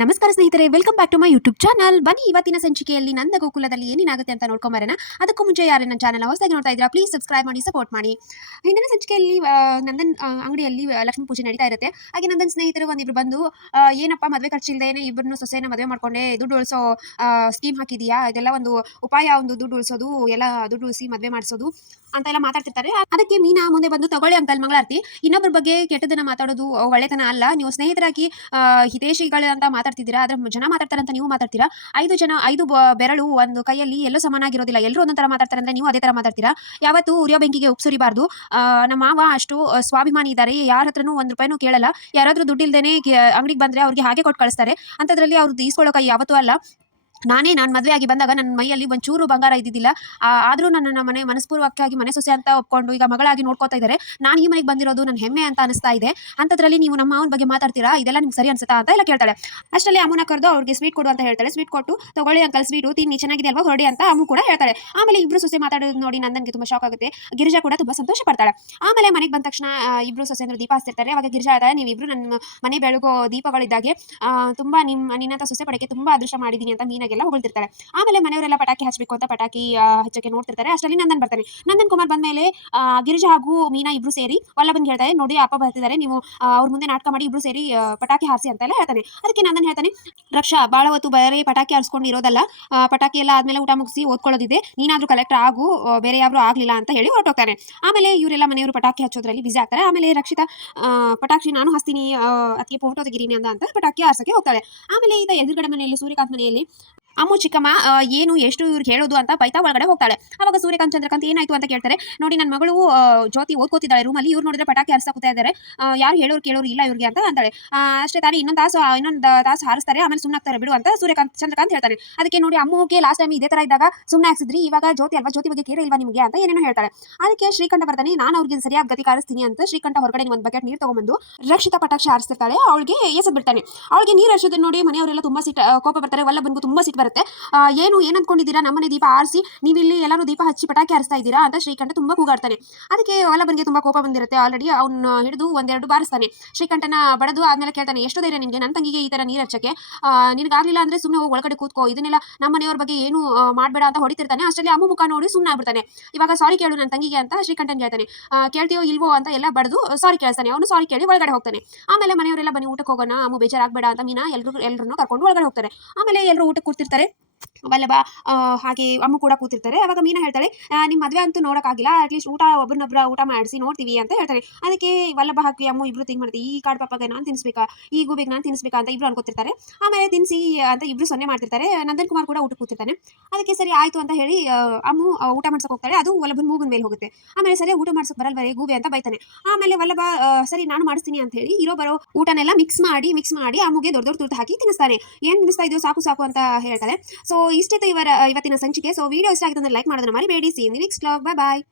ನಮಸ್ಕಾರ ಸ್ನೇಹಿತರೆ welcome back to my YouTube channel ಬನ್ನಿ ಇವತ್ತಿನ ಸಂಚಿಕೆಯಲ್ಲಿ ನಂದ ಗೋಕುಲದಲ್ಲಿ ಏನೇನಾಗುತ್ತೆ ಅಂತ ನೋಡ್ಕೊಂಬರೋಣ ಅದಕ್ಕೂ ಮುಂಚೆ ಯಾರು ನನ್ನ ಚಾನಲ್ ಹೊಸದಾಗಿ ನೋಡ್ತಾ ಇದ್ದೀರಾ ಪ್ಲೀಸ್ ಸಬ್ಸ್ಕ್ರೈಬ್ ಮಾಡಿ ಸಪೋರ್ಟ್ ಮಾಡಿ. ಹಿಂದಿನ ಸಂಚಿಕೆಯಲ್ಲಿ ನಂದನ್ ಅಂಗಡಿಯಲ್ಲಿ ಲಕ್ಷ್ಮೀ ಪೂಜೆ ನಡೀತಾ ಇರುತ್ತೆ. ಹಾಗೆ ನಂದನ್ ಸ್ನೇಹಿತರು ಒಂದಿಬ್ರು ಬಂದು ಏನಪ್ಪ ಮದುವೆ ಖರ್ಚಿಲ್ದೇನೆ ಇಬ್ಬರನ್ನು ಸೊಸೆನ ಮದುವೆ ಮಾಡ್ಕೊಂಡೆ ದುಡ್ಡು ಉಳಿಸೋ ಸ್ಕೀಮ್ ಹಾಕಿದೀಯಾ? ಇದೆಲ್ಲ ಒಂದು ಉಪಾಯ ಒಂದು ದುಡ್ಡು ಉಳಿಸೋದು ಎಲ್ಲ ದುಡ್ಡು ಉಳಿಸಿ ಮದುವೆ ಮಾಡಿಸೋದು ಅಂತ ಎಲ್ಲ ಮಾತಾಡ್ತಿರ್ತಾರೆ. ಅದಕ್ಕೆ ಮೀನಾ ಮುಂದೆ ಬಂದು ತಗೊಳ್ಳಿ ಅಂಕಲ್ ಮಂಗಳಾರತಿ ಇನ್ನೊಬ್ಬರ ಬಗ್ಗೆ ಕೆಟ್ಟದನ್ನ ಮಾತಾಡೋದು ಒಳ್ಳೆತನ ಅಲ್ಲ. ನೀವು ಸ್ನೇಹಿತರಾಗಿ ಆ, ಅಂತ ಅಂತ ಮಾತಾಡ್ತಿದ್ದೀರಾ? ಆದ್ರೆ ಜನ ಮಾತಾಡ್ತಾರೆ ಅಂತ ನೀವು ಮಾತಾಡ್ತೀರಾ? ಐದು ಜನ, ಐದು ಬೆರಳು ಒಂದು ಕೈಯಲ್ಲಿ ಎಲ್ಲೂ ಸಮನಾಗಿರೋದಿಲ್ಲ. ಎಲ್ಲರೂ ಒಂದೊಂದು ತರ ಮಾತಾಡ್ತಾರೆ ಅಂದ್ರೆ ನೀವು ಅದೇ ಥರ ಮಾತಾಡ್ತೀರಾ? ಯಾವತ್ತು ಉರಿಯೋ ಬೆಂಕಿಗೆ ಉಪ್ಸುರಿಬಾರ್ದು. ನಮ್ಮ ಮಾವ ಅಷ್ಟು ಸ್ವಾಭಿಮಾನಿ ಇದ್ದಾರೆ. ಯಾರ ಹತ್ರನೂ ಒಂದು ರೂಪಾಯಿನೂ ಕೇಳಲ್ಲ. ಯಾರಾದ್ರೂ ದುಡ್ಡಿಲ್ದೇನೆ ಅಂಗಡಿಗೆ ಬಂದ್ರೆ ಅವ್ರಿಗೆ ಹಾಗೆ ಕೊಟ್ಟು ಕಳಿಸ್ತಾರೆ. ಅಂಥದ್ರಲ್ಲಿ ಅವ್ರದ್ದು ಈಸ್ಕೊಳ್ಳೋ ಯಾವತ್ತೂ ಅಲ್ಲ. ನಾನೇ ನಾನು ಮದುವೆ ಆಗಿ ಬಂದಾಗ ನನ್ನ ಮೈಯಲ್ಲಿ ಒಂಚೂರು ಬಂಗಾರ ಇದ್ದಿದ್ದಿಲ್ಲ. ಆದರೂ ನನ್ನ ಮನೆ ಮನಸ್ಪೂರ್ವಕವಾಗಿ ಮನೆ ಸೊಸೆ ಅಂತ ಒಪ್ಕೊಂಡು ಈಗ ಮಗಳಾಗಿ ನೋಡ್ಕೋತಾ ಇದ್ದಾರೆ. ನಾನು ಈ ಮನೆಗೆ ಬಂದಿರೋದು ನನ್ನ ಹೆಮ್ಮೆ ಅಂತ ಅನಿಸ್ತಾ ಇದೆ. ಅಂಥದ್ರಲ್ಲಿ ನೀವು ನಮ್ಮ ಅವನ ಬಗ್ಗೆ ಮಾತಾಡ್ತೀರಾ? ಇದೆಲ್ಲ ನಿಮ್ಗೆ ಸರಿ ಅನಿಸುತ್ತಾ ಅಂತ ಎಲ್ಲ ಕೇಳ್ತಾಳೆ. ಅಷ್ಟರಲ್ಲಿ ಅಮ್ಮನ ಕರೆದು ಅವ್ರಿಗೆ ಸ್ವೀಟ್ ಕೊಡು ಅಂತ ಹೇಳ್ತಾಳೆ. ಸ್ವೀಟ್ ಕೊಟ್ಟು, ತಗೊಳ್ಳಿ ಅಂಕಲ್ ಸ್ವೀಟು ತಿನ್ನಿ, ಚೆನ್ನಾಗಿದೆ ಅಲ್ವಾ? ಹೊರಡಿ ಅಂತ ಅಮ್ಮ ಕೂಡ ಹೇಳ್ತಾಳೆ. ಆಮೇಲೆ ಇಬ್ಬರು ಸೊಸೆ ಮಾತಾಡೋದು ನೋಡಿ ನಂದನ್ಗೆ ತುಂಬ ಶಾಕ್ ಆಗುತ್ತೆ. ಗಿರಿಜಾ ಕೂಡ ತುಂಬ ಸಂತೋಷ ಪಡ್ತಾಳೆ. ಆಮೇಲೆ ಮನೆಗೆ ಬಂದ ತಕ್ಷಣ ಇಬ್ಬರು ಇಬ್ರು ಸೊಸೆ ಅಂದ್ರೆ ದೀಪ ಹಚ್ತಿರ್ತಾರೆ. ಅವಾಗ ಗಿರಿಜಾ ಹೇಳ್ತಾಳೆ ನೀವಿಬ್ರು ನನ್ನ ಮನೆ ಬೆಳಗೋ ದೀಪಗಳಿದ್ದಾಗೆ ತುಂಬಾ ನಿಮ್ಮ ನಿನ್ನಂತ ಸೊಸೆ ಪಡೆಗೆ ತುಂಬಾ ಅದೃಷ್ಟ ಮಾಡಿದೀನಿ ಅಂತ ಮೀನಾಗೆಲ್ಲ ಹೊಗಳ್ತಿರ್ತಾರೆ. ಆಮೇಲೆ ಮನೆಯವರೆಲ್ಲ ಪಟಾಕಿ ಹಚ್ಚಬೇಕು ಅಂತ ಪಟಾಕಿ ಹಚ್ಚಕ್ಕೆ ನೋಡ್ತಿರ್ತಾರೆ. ಅಷ್ಟರಲ್ಲಿ ನಂದನ್ ಬರ್ತಾನೆ. ನಂದನ್ ಕುಮಾರ್ ಬಂದ್ಮೇಲೆ ಗಿರಿಜಾ ಹಾಗೂ ಮೀನಾ ಇಬ್ರು ಸೇರಿ ವಲ್ಲಭನ್ ಹೇಳ್ತಾರೆ. ನೋಡಿ, ಅಪ್ಪ ಬರ್ತಿದ್ದಾರೆ. ನೀವು ಅವ್ರ ಮುಂದೆ ನಾಟಕ ಮಾಡಿ ಇಬ್ರು ಸೇರಿ ಪಟಾಕಿ ಹಾರಿಸಿ ಅಂತೆಲ್ಲ ಹೇಳ್ತಾನೆ. ಅದಕ್ಕೆ ನಂದನ್ ಹೇಳ್ತಾನೆ, ರಕ್ಷಾ, ಬಾಳ ಹೊತ್ತು ಬರೀ ಪಟಾಕಿ ಹಾರಿಸ್ಕೊಂಡು ಇರೋದಲ್ಲ. ಪಟಾಕಿ ಎಲ್ಲ ಆದ್ಮೇಲೆ ಊಟ ಮುಗಿಸಿ ಓದ್ಕೊಳ್ಳೋದಿದೆ. ನೀನಾದ್ರೂ ಕಲೆಕ್ಟರ್ ಆಗು ಬೇರೆ ಯಾರು ಆಗ್ಲಿಲ್ಲ ಅಂತ ಹೇಳಿ ಹೊರಟೋಗ್ತಾನೆ. ಆಮೇಲೆ ಇವರೆಲ್ಲ ಮನೆಯವರು ಪಟಾಕಿ ಹಚ್ಚೋದ್ರಲ್ಲಿ ಬಿಸಿ ಆಗ್ತಾರೆ. ಆಮೇಲೆ ರಕ್ಷಿತಾ ಪಟಾಕಿ ನಾನು ಹಸ್ತೀನಿ. ಅದಕ್ಕೆ ಫೋಟೋ ತೆಗಿರೀನಿ ಅಂತ ಪಟಾಕಿ ಹಾರ್ಸಕ್ಕೆ ಹೋಗ್ತಾಳೆ. ಆಮೇಲೆ ಈಗ ಎದುರುಗಡೆ ಮನೆಯಲ್ಲಿ, ಸೂರ್ಯಕಾಂತ್ ಮನೆಯಲ್ಲಿ ಅಮ್ಮು ಚಿಕ್ಕಮ್ಮ ಏನು, ಎಷ್ಟು ಇವ್ರಿಗೆ ಹೇಳೋದು ಅಂತ ಬೈತಾ ಒಳಗಡೆ ಹೋಗ್ತಾಳೆ. ಅವಾಗ ಸೂರ್ಯಕಾಂತ್, ಚಂದ್ರಕಾಂತ್ ಏನಾಯ್ತು ಅಂತ ಕೇಳ್ತಾರೆ. ನೋಡಿ ನನ್ನ ಮಗಳು ಜ್ಯೋತಿ ಓದ್ಕೋತಿದ್ದಾಳೆ ರೂಮಲ್ಲಿ ಇವ್ರು ನೋಡಿದ್ರೆ ಪಟಾಕಿ ಹಾರಿಸ್ತಾ ಇದ್ದಾರೆ. ಯಾರು ಹೇಳೋರು, ಕೇಳೋರು ಇಲ್ಲ ಇವ್ರಿಗೆ ಅಂತ ಅಂತಾಳೆ. ಅಷ್ಟೇ ತಾನೇ, ಇನ್ನೊಂದು ತಾಸು ಇನ್ನೊಂದು ತಾಸು ಹಾರಿಸ್ತಾರೆ, ಆಮೇಲೆ ಸುಮ್ಮನಾಗ್ತಾರೆ ಬಿಡು ಅಂತ ಸೂರ್ಯಕಾಂತ್, ಚಂದ್ರಕಾಂತ್ ಹೇಳ್ತಾರೆ ಅದಕ್ಕೆ ನೋಡಿ, ಅಮ್ಮುಗೆ ಲಾಸ್ಟ್ ಟೈಮ್ ಇದೇ ತರ ಇದ್ದಾಗ ಸುಮ್ಮನೆ ಹಾಕ್ಸಿದ್ರಿ ಇವಾಗ ಜ್ಯೋತಿ ಅಲ್ವಾ? ಜ್ಯೋತಿ ಬಗ್ಗೆ ಕೇರ ಇಲ್ವಾ ನಿಮಗೆ ಅಂತ ಏನೇನೋ ಹೇಳ್ತಾಳೆ. ಅದಕ್ಕೆ ಶ್ರೀಕಂಠ ಬರ್ತಾನೆ, ನಾನು ಅವ್ರಿಗೆ ಸರಿಯಾಗಿ ಗತಿ ಕಾರಿಸ್ತೀನಿ ಅಂತ ಶ್ರೀಕಂಠ ಹೊರಗಡೆ ಒಂದು ಬಕೆಟ್ ನೀರು ತಗೊಂಬಂದು ರಕ್ಷಿತ ಪಟಾಕ್ಷ ಹಾರಿಸ್ತಿರ್ತಾಳೆ. ಅವಳಿಗೆ ಎಸ್ ಬಿಡ್ತಾನೆ ಅವಳಿಗೆ ನೀರು ಹರಿಸೋದನ್ನ ನೋಡಿ ಮನೆಯವರೆಲ್ಲ ತುಂಬಾ ಸಿಟ್ ಕೋಪ ಬರ್ತಾರೆ. ಒಲ್ಲ ಬಂದು ತುಂಬಾ ಸಿಟ್ಟು ಬರುತ್ತೆ. ಏನು, ಏನ್ ಅನ್ಕೊಂಡಿದ್ದೀರಾ? ನಮ್ಮನೆ ದೀಪ ಆರಿಸಿ ಇಲ್ಲಿ ಎಲ್ಲರೂ ದೀಪ ಹಚ್ಚಿ ಪಟಾಕಿ ಹಾರಿಸ್ತಾ ಇದ್ದೀರಾ? ಅಂತ ಶ್ರೀಕಂಠ ತುಂಬಾ ಕೂಗಾಡ್ತಾನೆ. ಅದಕ್ಕೆ ವಲ್ಲಭನ್ಗೆ ತುಂಬಾ ಕೋಪ ಬಂದಿರುತ್ತೆ. ಆಲ್ರೆಡಿ ಅವ್ನ ಹಿಡಿದು ಒಂದೆರಡು ಬಾರಿಸ್ತಾನೆ. ಶ್ರೀಕಂಠನ ಬಡದು ಆದ್ಮೇಲೆ ಕೇಳ್ತಾನೆ, ಎಷ್ಟು ಧೈರ್ಯ ನಿಮಗೆ ನನ್ನ ತಂಗಿಗೆ ಈ ತರ ನೀರು ಹಚ್ಚಕ್ಕೆ? ನಿನಗಾಗಲಿಲ್ಲ ಅಂದ್ರೆ ಸುಮ್ಮನೆ ಹೋಗಿ ಒಳಗಡೆ ಕೂತ್ಕೋ. ಇದನ್ನೆಲ್ಲ ನಮ್ಮ ಮನೆಯವ್ರ ಬಗ್ಗೆ ಏನು ಮಾಡಬೇಡ ಅಂತ ಹೊಡಿತಿರ್ತಾನೆ. ಅಷ್ಟರಲ್ಲಿ ಅಮ್ಮ ಮುಖ ನೋಡಿ ಸುಮ್ಮನೆ ಆಗ್ಬಿಡ್ತಾನೆ. ಇವಾಗ ಸಾರಿ ಕೇಳು ನನ್ನ ತಂಗಿಗೆ ಅಂತ ಶ್ರೀಕಂಠನ್ ಕೇಳ್ತಾನೆ. ಕೇಳ್ತೀಯೋ ಇಲ್ವೋ ಅಂತ ಎಲ್ಲ ಬಡದು ಸಾರಿ ಕೇಳ್ತಾನೆ ಅವನು ಸಾರಿ ಕೇಳಿ ಒಳಗಡೆ ಹೋಗ್ತಾನೆ. ಆಮೇಲೆ ಮನೆಯವರೆಲ್ಲ, ಬನ್ನಿ ಊಟಕ್ಕೆ ಹೋಗೋಣ. ಅಮ್ಮ ಬೇಜಾರಾಗಬೇಡ ಅಂತ ಮೀನಾ ಎಲ್ಲರೂ ಎಲ್ಲರನ್ನೂ ಕರ್ಕೊಂಡು ಒಳಗಡೆ ಹೋಗ್ತಾರೆ. ಆಮೇಲೆ ಎಲ್ಲರೂ ಊಟಕ್ಕೆ ಕೂರ್ತಿರ್ತಾರೆ. ಮಾಡಿರ್ತಾರೆ ವಲ್ಲಭ ಹಾಗೆ ಅಮ್ಮ ಕೂಡ ಕೂತಿರ್ತಾರೆ. ಅವಾಗ ಮೀನಾ ಹೇಳ್ತಾಳೆ ನಿಮ್ಮ ಮದುವೆ ಅಂತೂ ನೋಡೋಕ್ಕಾಗಿಲ್ಲ. ಅಟ್ಲೀಸ್ಟ್ ಊಟ ಒಬ್ಬರನ್ನೊಬ್ಬರ ಊಟ ಮಾಡಿಸಿ ನೋಡ್ತೀವಿ ಅಂತ ಹೇಳ್ತಾರೆ ಅದಕ್ಕೆ ವಲ್ಲಭ, ಹಾಕಿ, ಅಮ್ಮ ಇಬ್ರು ತಿಂಗ್ ಮಾಡ್ತೀವಿ ಈ ಕಾಡು ಪಾಪಗೆ ನಾನು ತಿನ್ಸ್ಬೇಕಾ? ಈ ಗೂಬಿಗೆ ನಾನು ತಿನ್ಸ್ಬೇಕಾ? ಅಂತ ಇಬ್ರು ಅನ್ಕೋತಿರ್ತಾರೆ. ಆಮೇಲೆ ತಿನ್ಸಿ ಅಂತ ಇಬ್ರು ಸೊನ್ನೆ ಮಾಡ್ತಿರ್ತಾರೆ. ನಂದನ್ ಕುಮಾರ್ ಕೂಡ ಊಟ ಕೂತಿರ್ತಾನೆ. ಅದಕ್ಕೆ ಸರಿ, ಆಯ್ತು ಅಂತ ಹೇಳಿ ಅಮ್ಮ ಅಮ್ಮು ಊಟ ಮಾಡ್ಸಕ್ ಹೋಗ್ತಾಳೆ. ಅದು ವಲ್ಲಭನ ಮೂಗಿನ ಮೇಲೆ ಹೋಗುತ್ತೆ. ಆಮೇಲೆ ಸರಿ, ಊಟ ಮಾಡ್ಸಕ್ ಬರಲ್ವರೆ ಗೂಬೆ ಅಂತ ಬೈತಾನೆ. ಆಮೇಲೆ ವಲ್ಲಭ ಸರಿ, ನಾನು ಮಾಡಿಸ್ತೀನಿ ಅಂತ ಹೇಳಿ, ಇರೋ ಬರೋ ಊಟನೆಲ್ಲ ಮಿಕ್ಸ್ ಮಾಡಿ ಮಿಕ್ಸ್ ಮಾಡಿ ಅಮ್ಮಗೆ ದೊಡ್ಡ ದೊಡ್ಡ ತುರ್ತು ಹಾಕಿ ತಿನ್ನಿಸ್ತಾನೆ. ಏನ್ ತಿನ್ನಿಸ್ತಾ ಇದೆಯೋ ಸಾಕು ಸಾಕು ಅಂತ ಹೇಳ್ತಾರೆ ಸೊ ಇಷ್ಟಿತ್ತು ಇವರ, ಇವತ್ತಿನ ಸಂಚಿಕೆ. ಸೊ ವಿಡಿಯೋ ಇಷ್ಟ ಆಗಿತ್ತು ಲೈಕ್ ಮಾಡೋದನ್ನ ಮರಿಬೇಡಿ. See next blog bye bye